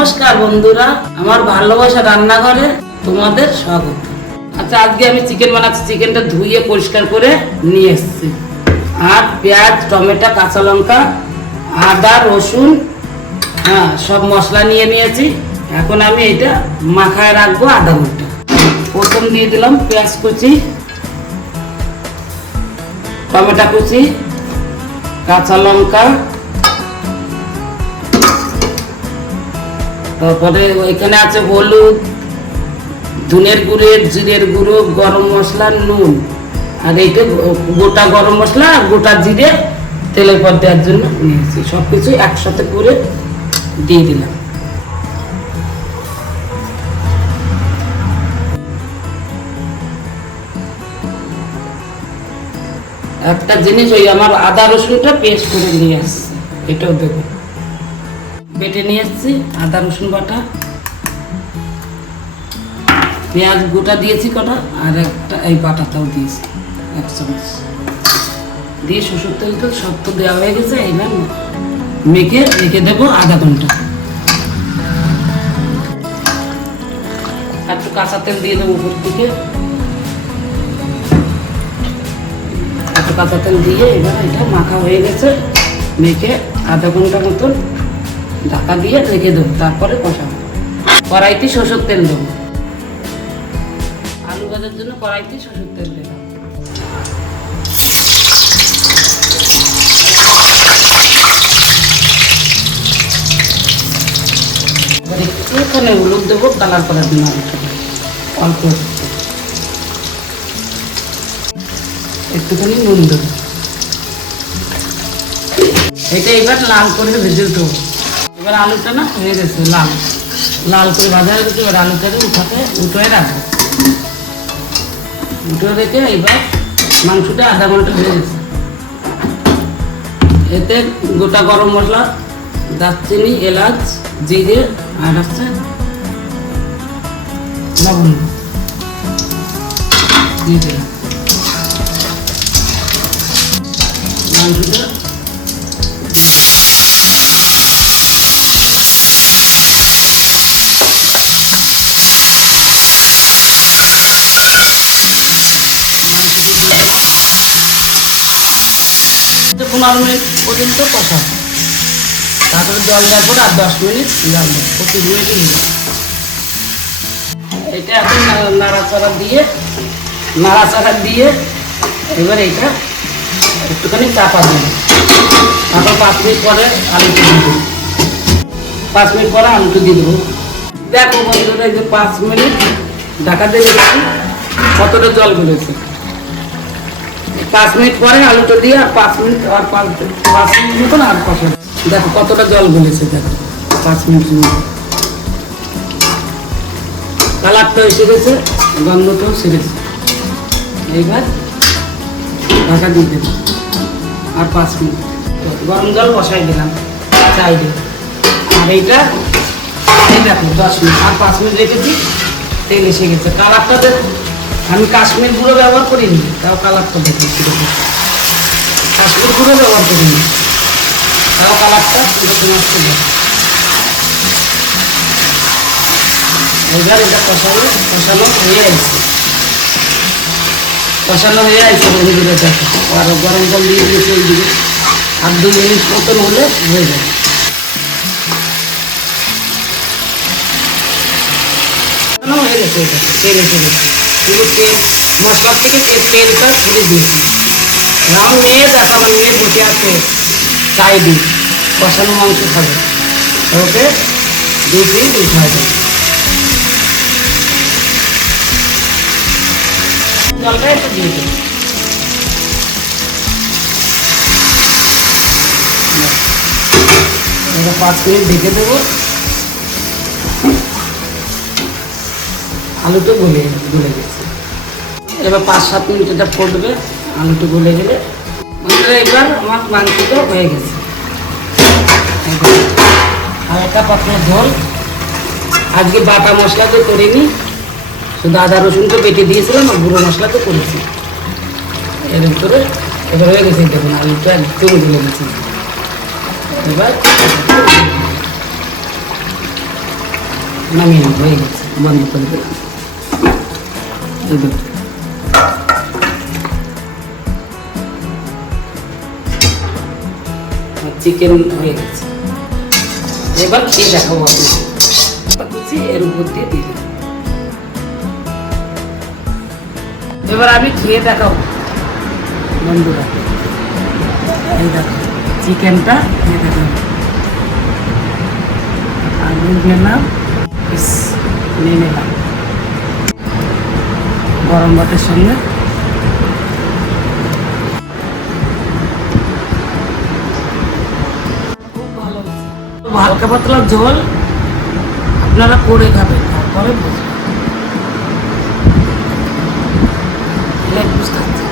নমস্কার বন্ধুরা, আমার ভালোবাসা রান্নাঘরে তোমাদের স্বাগত। আচ্ছা আজকে আমি চিকেন বানাচ্ছি চিকেনটা ধুয়ে পরিষ্কার করে নিয়ে এসেছি। আর পেঁয়াজ, টমেটো, কাঁচা লঙ্কা, আদা, রসুন হ্যাঁ সব মশলা নিয়ে নিয়েছি। এখন আমি এটা মাখায় রাখব আধা ঘণ্টা। প্রথম দিয়ে দিলাম পেঁয়াজ কুচি, টমেটো কুচি, কাঁচা লঙ্কা তারপরে এখানে আছে হলুদ, ধুনের গুঁড়ো, জিরের গুঁড়ো, গরম মশলা, নুন। আর এইটা গোটা গরম মশলা আর গোটা জিরে, তেলের পর দেওয়ার জন্য নিয়েছি। সব কিছু একসাথে করে দিয়ে দিলাম। একটা জিনিস ওই আমার আদা রসুনটা পেস্ট করে নিয়ে আসছে। এটাও দেবো বেটে নিয়ে এসেছি, আদা, রসুন বাটা। পেঁয়াজ গোটা দিয়েছি কটা, আর একটা এই বাটাটাও দিয়েছি, এক চামচ। দিয়ে শ্বশুর তেল তো সব তো দেওয়া হয়ে গেছে, এইবার মেখে রেখে দেবো আধা ঘণ্টা। একটু কাঁচা তেল দিয়ে দেবো উপর দিকে একটু কাঁচা তেল দিয়ে এবার এটা মাখা হয়ে গেছে, মেখে আধা ঘণ্টা মতন। ঢাকা দিয়ে রেখে দেবো, তারপরে কষাবো। কড়াইতে সরষের তেল দেবো। আলু ভাজার জন্য কড়াইতে সরষের তেল দেবো। এখানে হলুদ দেবো কালার করার জন্য অল্প। একটুখানি নুন দেবো। এটা এবার লাল করে ভেজে দেবো। এবার আলুটা না হয়ে গেছে লাল। লাল করে ভাজা হয়ে গেছে, এবার আলুটাকে উঠাতে, উঠোয় রাখব। উঠে রেখে এবার মাংসটা আধা ঘণ্টা হয়ে গেছে। এতে গোটা গরম মশলা, দারচিনি, এলাচ, জিরে, আর হচ্ছে লবণ। দিয়ে দিলাম। মাংসটা পনেরো মিনিট পর্যন্ত কষাবো তারপরে জল দেওয়ার পর আর দশ মিনিট জানব প্রতি মিনিটই এটা এখন নাড়াচাড়া দিয়ে নাড়াচাড়া দিয়ে এবার এটা একটুখানি চাপা দেবো। তারপর পাঁচ মিনিট পরে আলুটা দিয়ে দেবো। পাঁচ মিনিট পরে আলুটা দিয়ে দেবো। দেখো বন্ধুরা, এই যে পাঁচ মিনিট ঢাকা দিয়ে কতটা জল বেরোছে পাঁচ মিনিট পরে আলুটা দিয়ে আর পাঁচ মিনিট আর পাঁচ মিনিট মতন আর কষা দেখো কতটা জল গলেছে, দেখো। পাঁচ মিনিট মতো কালারটা এসে গেছে, গন্ধটাও সেরেছে এইবার ঢাকা দিয়ে দেবো। আর পাঁচ মিনিট। গরম জল বসাই দিলাম, চাইলে। আর এইটা, এই দেখো, দশ মিনিট। আর পাঁচ মিনিট রেখেছি, তেল এসে গেছে। কালারটা দেখো। আমি কাশ্মীর গুঁড়ো ব্যবহার করিনি, তাও কালারটা দেখো কীরকম। কাশ্মীর গুঁড়ো ব্যবহার করিনি, তাও কালারটা কীরকম। আসছে এবার এটা কষানো কষানো হয়ে আছে কষানো হয়ে আছে বন্ধুরা দেখো, আর গরম জল দিয়ে দিয়েছে ওইদিকে আর দু মিনিট মতন হলে হয়ে যাবে। হয়ে গেছে এটা তেল এসে গেছে পুরো তেল মশলা থেকে তে- তেলটা ছেড়ে দিয়েছে আমার মেয়ে দেখো আমার মেয়ে বসে আছে সাইডে কষানো মাংস খাবে ওকে দুই দিন উঠায় দেবে জলটা একটু দিয়ে দেবো এবার পাঁচ মিনিট ঢেকে দেবো আলুটা গলে গলে গেছে। এবার পাঁচ, সাত মিনিট এটা ফুটবে আলুটা গলে গেলে। এবার আমার মাংসটা হয়ে গেছে। একদম। হালকা পাতলা ঝোল আজকে বাটা মশলা তো করিনি। শুধু আদা রসুন তো বেটে দিয়েছিলাম আর গুঁড়ো মশলা তো করেছি। এরকম করে এবার হয়ে গেছে, দেখুন, আলুটা একদম গলে গেছে। এবার নামিয়ে হয়ে গেছে। বন্ধ করে। দিলাম দেখুন। চিকেন হয়ে গেছে এবার খেয়ে দেখাবো আপনি কুচি এর উপর দিয়ে দিলাম এবার আমি খেয়ে দেখাবো বন্ধুরা এই দেখো চিকেনটা খেয়ে দেখাবো আলু নিলাম নিয়ে নিলাম গরম ভাতের সঙ্গে। হালকা পাতলা ঝোল আপনারা করে খাবেন, তারপরে লেগ পিস খাচ্ছে।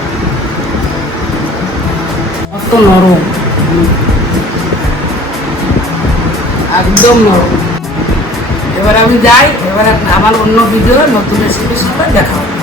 কত নরম। একদম নরম। এবার আমি যাই, এবার আমার অন্য ভিডিও নতুন রেসিপির সাথে দেখা হবে।